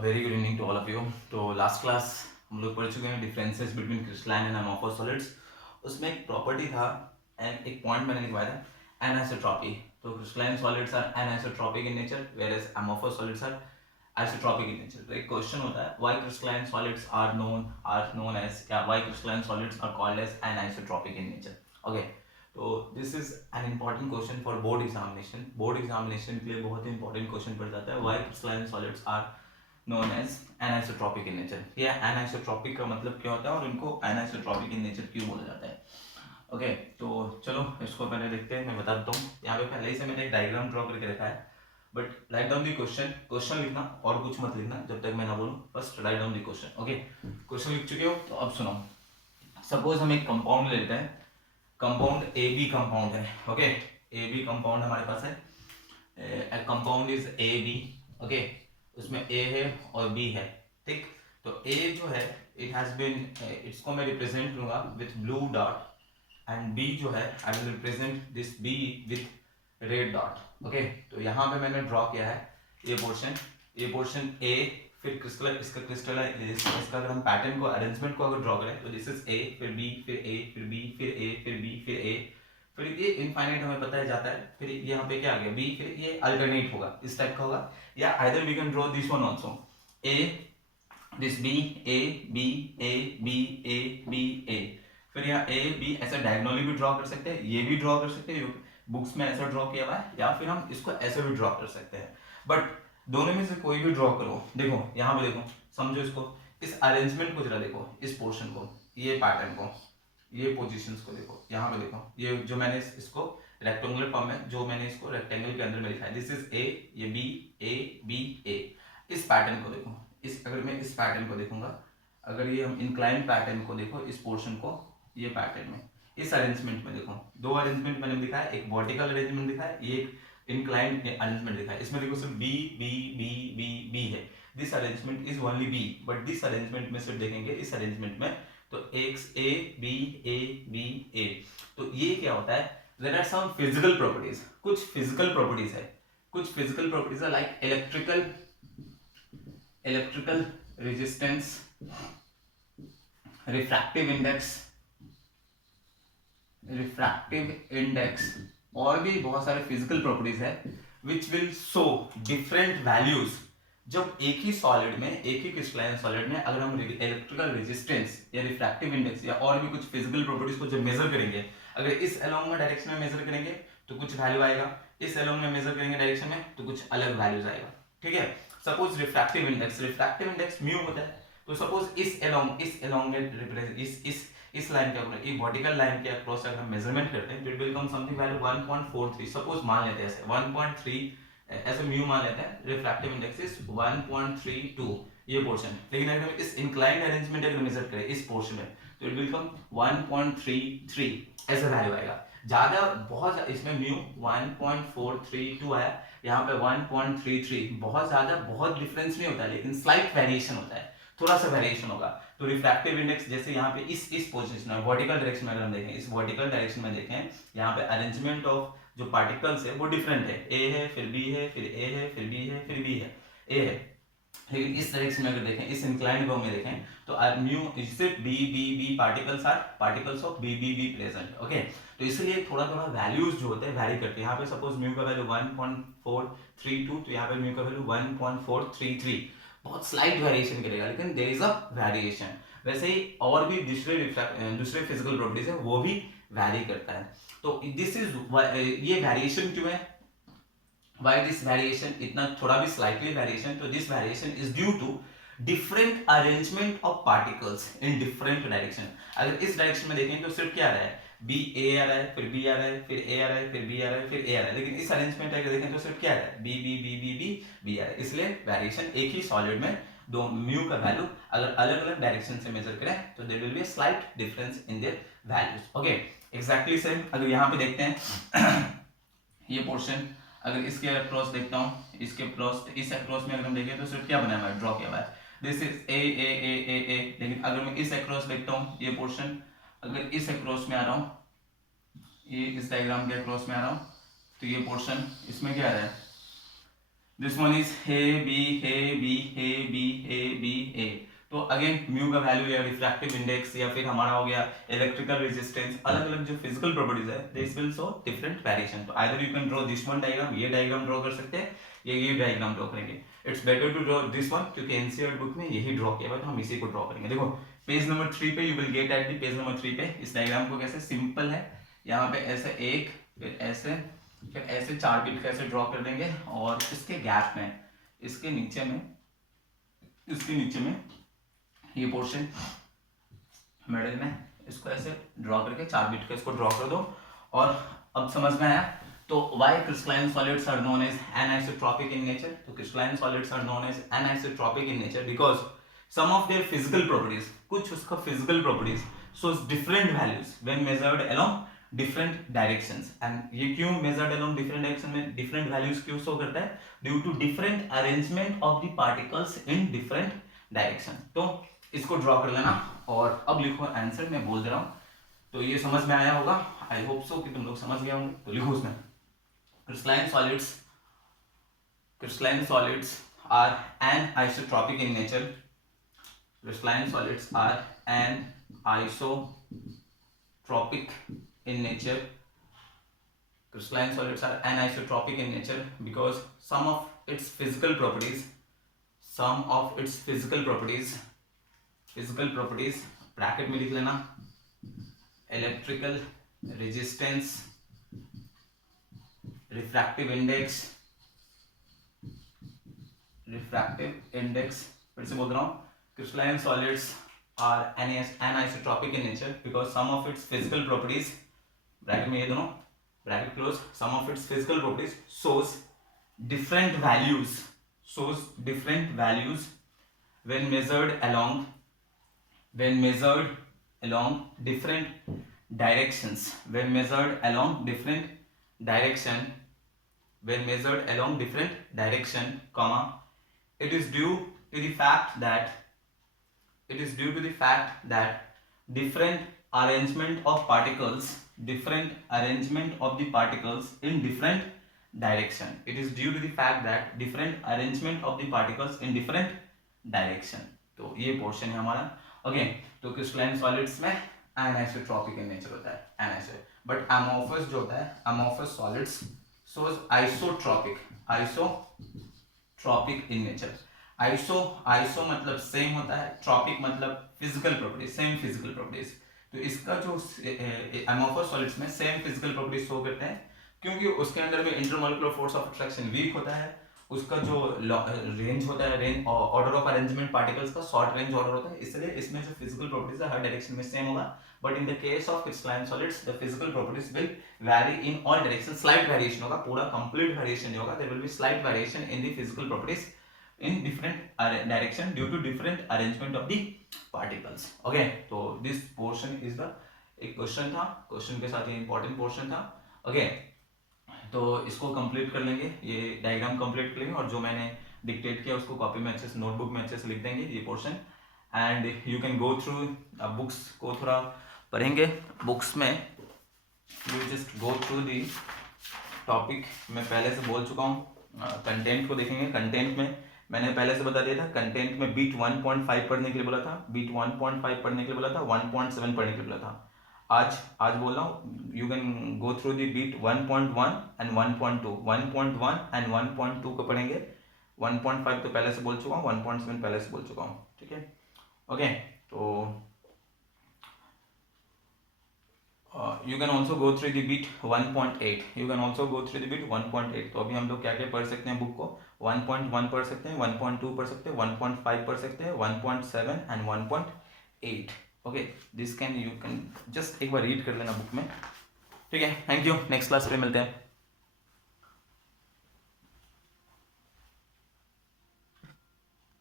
Very good evening to all of you. तो last class हम लोग पढ़ चुके हैं differences between crystalline and amorphous solids. उसमें एक प्रॉपर्टी था एंड एक पॉइंट मैंने लिखवाया था एनिसोट्रॉपी। तो crystalline solids are anisotropic in nature whereas amorphous solids are isotropic in nature. तो एक क्वेश्चन होता है why crystalline solids are known as या why crystalline solids are called as anisotropic in nature. Okay, तो this is an important question for board examination. Board examination के लिए बहुत ही इंपॉर्टेंट क्वेश्चन पड़ जाता है why crystalline solids are known as anisotropic in nature। ये anisotropic का मतलब क्या होता है और इनको anisotropic in nature क्यों बोला जाता है। ओके, तो चलो इसको पहले देखते हैं। मैं बता देता हूँ, यहाँ पे पहले ही से मैंने एक डायग्राम ड्रॉ करके रखा है, but write down the question लिखना और कुछ मत लिखना जब तक मैं ना बोलूँ। First write down the question. Okay, question लिख चुके हो तो अब सुनो। सपोज हम एक कंपाउंड लेते हैं, कंपाउंड ए बी कंपाउंड है। ओके, ए बी कंपाउंड हमारे पास है, compound is A B. Okay, उसमें ए है और बी है, ठीक। तो ए जो है इट हैज बीन, इसको मैं रिप्रेजेंट करूंगा with blue dot and B जो है I will represent this B with red dot. Okay, तो यहाँ पे मैंने ड्रॉ किया है ये पोर्शन ए, फिर क्रिस्टल इसका क्रिस्टल इसका अगर हम पैटर्न को अरेंजमेंट को अगर ड्रॉ करें तो दिस इज ए, फिर बी, फिर ए, फिर बी, फिर ए, फिर बी, फिर ए, फिर ये इनफाइनाइट हमें पता है जाता है। फिर यहाँ पे क्या आ गया बी, फिर ये अल्टरनेट होगा, इस टाइप का होगा। या either we can draw this one also, A this B, A B, A B, A B, A. फिर यहाँ ए बी ऐसा डायगोनली भी ड्रॉ कर सकते हैं, ये भी ड्रॉ कर सकते हैं, बुक्स में ऐसा ड्रॉ किया हुआ है, या फिर हम इसको ऐसे भी ड्रॉ कर सकते हैं। बट दोनों में से कोई भी ड्रॉ करो। देखो यहाँ पे देखो, समझो इसको, इस अरेंजमेंट को जरा देखो, इस पोर्शन को, ये पैटर्न को, ये पोजीशंस को देखो। यहाँ पे देखो, ये जो मैंने इसको रेक्टेंगुलर फॉर्म में, जो मैंने इसको रेक्टेंगल के अंदर में लिखा है, दिस इज ए, ये बी, ए बी, ए। इस पैटर्न को देखो, इस अगर मैं इस पैटर्न को देखूंगा, अगर ये हम इंक्लाइन पैटर्न को देखो, इस पोर्शन को, ये पैटर्न में, इस अरेंजमेंट में देखो, दो अरेंजमेंट मैंने दिखा है, एक वर्टिकल अरेंजमेंट दिखा है, ये एक इंक्लाइन अरेंजमेंट दिखा है। इसमें देखो सिर्फ B B B B B है, this arrangement is only B. But this arrangement में सिर्फ देखेंगे इस अरेंजमेंट में तो X A B A B A. तो ये क्या होता है, there are some physical properties, कुछ फिजिकल प्रॉपर्टीज है, कुछ फिजिकल प्रॉपर्टीज है like electrical resistance, refractive index और भी बहुत सारे फिजिकल प्रॉपर्टीज है which will show different values. जब एक ही सॉलिड में, एक ही क्रिस्टलाइन सॉलिड में अगर हम इलेक्ट्रिकल रेजिस्टेंस या रिफ्रैक्टिव इंडेक्स या और भी कुछ फिजिकल प्रॉपर्टीज को जब मेजर करेंगे, अगर इस अलोंग में डायरेक्शन में मेजर करेंगे तो कुछ वैल्यू आएगा, इस अलोंग में मेजर करेंगे डायरेक्शन में तो कुछ अलग वैल्यूज आएगा, ठीक है। सपोज रिफ्रैक्टिव इंडेक्स म्यू होता है, तो सपोज इस अलोंग में इस लाइन के अक्रॉस, एक वर्टिकल लाइन के अक्रॉस अगर हम मेजरमेंट करते हैं तो it will come something value 1.43। Suppose मान लेते हैं ऐसे 1.3 ऐसे म्यू मान लेते हैं, रिफ्रैक्टिव इंडेक्स इज 1.32 ये पोर्शन। लेकिन अगर हम इस इंक्लाइंड अरेंजमेंट अगर मेजर करें इस पोर्शन में तो इट विल कम 1.33 ऐसा वैल्यू आएगा। ज्यादा बहुत इसमें म्यू 1.432 आया, यहाँ पे 1.33, बहुत ज्यादा बहुत डिफरेंस नहीं होता, लेकिन स्लाइट वेरिएशन होता है, थोड़ा सा वेरिएशन होगा। तो रिफ्रैक्टिव इंडेक्स जैसे यहाँ पे इस पोजीशन में वर्टिकल डायरेक्शन में अगर हम देखें, इस वर्टिकल डायरेक्शन में देखें, यहाँ पे अरेंजमेंट ऑफ जो पार्टिकल्स है वो डिफरेंट है, ए है, फिर बी है, फिर ए है, फिर बी है, फिर बी है, ए है। लेकिन इस डायरेक्शन में अगर देखें, इस इंक्लाइंड में देखें तो म्यू सिर्फ B B B particles of B B B present. Okay, तो इसलिए थोड़ा थोड़ा वैल्यूज जो होते हैं वैरी करते हैं। यहाँ पे सपोज म्यू का वैल्यू 1.432, तो यहाँ पे म्यू का वैल्यू 1.433, बहुत स्लाइट वेरिएशन करेगा, लेकिन देयर इज अ वेरिएशन। वैसे ही और भी दूसरे फिजिकल प्रॉपर्टीज है वो भी वैरी करता है। तो दिस इज ये वेरिएशन क्यों है, वाई दिस वेरिएशन, इतना थोड़ा भी स्लाइटली वेरिएशन, तो this variation is due to different arrangement of particles in different direction. अगर इस डायरेक्शन में देखें तो सिर्फ क्या आ रहा है, बी ए आ रहा है, फिर बी आ रहा है, फिर ए आ रहा है, फिर बी आ रहा है, फिर ए आ रहा है। लेकिन इस अरेंजमेंट अगर देखें तो सिर्फ क्या आ रहा है, B B B B B B आ रहा है। इसलिए वेरिएशन एक ही सॉलिड में दो म्यू का वैल्यू अगर अलग अलग डायरेक्शन से मेजर करें तो there will be a slight difference in their values. Okay, exactly same अगर यहाँ पे देखते हैं ये पोर्शन, अगर इसके अक्रॉस देखता हूँ, इसके अक्रॉस, इस अक्रॉस में अगर हम देखें तो सिर्फ क्या बना हुआ है, ड्रॉ किया हुआ है, दिस इज ए ए ए ए ए। लेकिन अगर मैं इस अक्रॉस देखता हूँ, ये पोर्शन अगर इस अक्रॉस में आ रहा हूँ, ये इस डायग्राम के अक्रॉस में आ रहा हूँ, तो ये पोर्शन इसमें क्या आ रहा है, this one is A B A B A B A B A. तो अगेन म्यू का वैल्यू या रिफ्रैक्टिव इंडेक्स या फिर हमारा हो गया इलेक्ट्रिकल रेजिस्टेंस, अलग अलग जो फिजिकल प्रॉपर्टीज है this will show different variation. तो either you can draw this one diagram, ये डायग्राम ड्रॉ कर सकते हैं, ये डायग्राम ड्रॉ करेंगे। It's better to draw this one क्योंकि एनसीईआरटी बुक में यही ड्रॉ किया हुआ है, तो हम इसी को ड्रॉ करेंगे। देखो पेज नंबर 3 पे you will get at the page number 3 पे इस डायग्राम को कैसे सिंपल है, यहाँ पे ऐसे एक फिर ऐसे 4 बिट कैसे ड्रॉ कर देंगे और इसके गैप में इसके नीचे में ये पोर्शन मिडिल में इसको ऐसे ड्रॉ करके 4 बिट का इसको ड्रॉ कर दो। और अब समझ में आया तो why crystalline solids are known as anisotropic in nature. तो crystalline solids are known as anisotropic in nature because some of their physical properties, कुछ उसका physical properties shows different values when measured along different directions। and ये क्यों measured along different direction में different values क्यों show करता है, due to different arrangement of the particles in different direction। तो इसको ड्रॉ कर लेना और अब लिखो आंसर, मैं बोल दे रहा हूँ। तो ये समझ में आया होगा, आई होप सो कि तुम लोग समझ गए होंगे। तो लिखो उसमें crystalline solids are anisotropic in nature। crystalline solids are anisotropic in nature। crystalline solids are anisotropic in nature because some of its physical properties bracket में लिख लेना, इलेक्ट्रिकल रेजिस्टेंस, रिफ्रैक्टिव इंडेक्स, फिर से बोल रहा हूँ, crystalline solids are anisotropic in nature because some of its physical properties, bracket में ये दोनों bracket close, some of its physical properties shows different values when measured along different directions, when measured along different direction, comma, it is due to the fact that different arrangement of the particles in different direction। it is due to the fact that different arrangement of the particles in different direction। तो ये portion है हमारा। Okay, तो crystalline solids में anisotropic in nature होता है, but amorphous जो होता है, amorphous solids shows isotropic in nature. Iso मतलब सेम होता है, ट्रॉपिक मतलब physical properties, same physical properties. तो इसका जो अमोर्फस सॉलिड्स में सेम फिजिकल प्रॉपर्टीज शो करते हैं क्योंकि उसके अंदर में intermolecular force of attraction weak होता है, उसका जो रेंज होता है, range order of arrangement particles का शॉर्ट रेंज ऑर्डर होता है, इसलिए इसमें जो फिजिकल प्रॉपर्टीज है हर डायरेक्शन में सेम होगा। But in the case of crystalline solids the physical properties will vary in all direction, slight variation होगा, पूरा कंप्लीट वेरिएशन नहीं होगा, there will be slight variation in the physical properties in different direction due to different arrangement of the particles। okay, तो this portion is the एक question था, question के साथ ये इंपॉर्टेंट पोर्शन था। ओके, तो इसको कंप्लीट कर लेंगे, ये डायग्राम कंप्लीट कर लेंगे और जो मैंने डिक्टेट किया उसको कॉपी में अच्छे से, नोटबुक में अच्छे से लिख देंगे ये portion. And you can go through, अब बुक्स को थोड़ा पढ़ेंगे, बुक्स में you just go through the topic. मैं पहले से बोल चुका हूँ, कंटेंट को देखेंगे। कंटेंट में मैंने पहले से बता दिया था, कंटेंट में बीट 1.5 पढ़ने के लिए बोला था, बीट 1.5 पढ़ने के लिए बोला था, 1.7 पढ़ने के लिए बोला था। आज बोल रहा हूँ you can go through the beat 1.1 and 1.2, 1.1 and 1.2 को पढ़ेंगे। 1.5 तो पहले से बोल चुका हूँ, 1.7 पहले से बोल चुका हूँ, ठीक है। ओके, तो you can also go through the beat 1.8, you can also go through the beat 1.8। तो अभी हम लोग क्या क्या पढ़ सकते हैं बुक को, 1.1 पढ़ सकते हैं, 1.2 पढ़ सकते हैं, 1.5 पढ़ सकते हैं, 1.7 and 1.8। Okay, this can you can just एक बार रीड कर लेना बुक में, ठीक है। थैंक यू, नेक्स्ट क्लास पे मिलते हैं।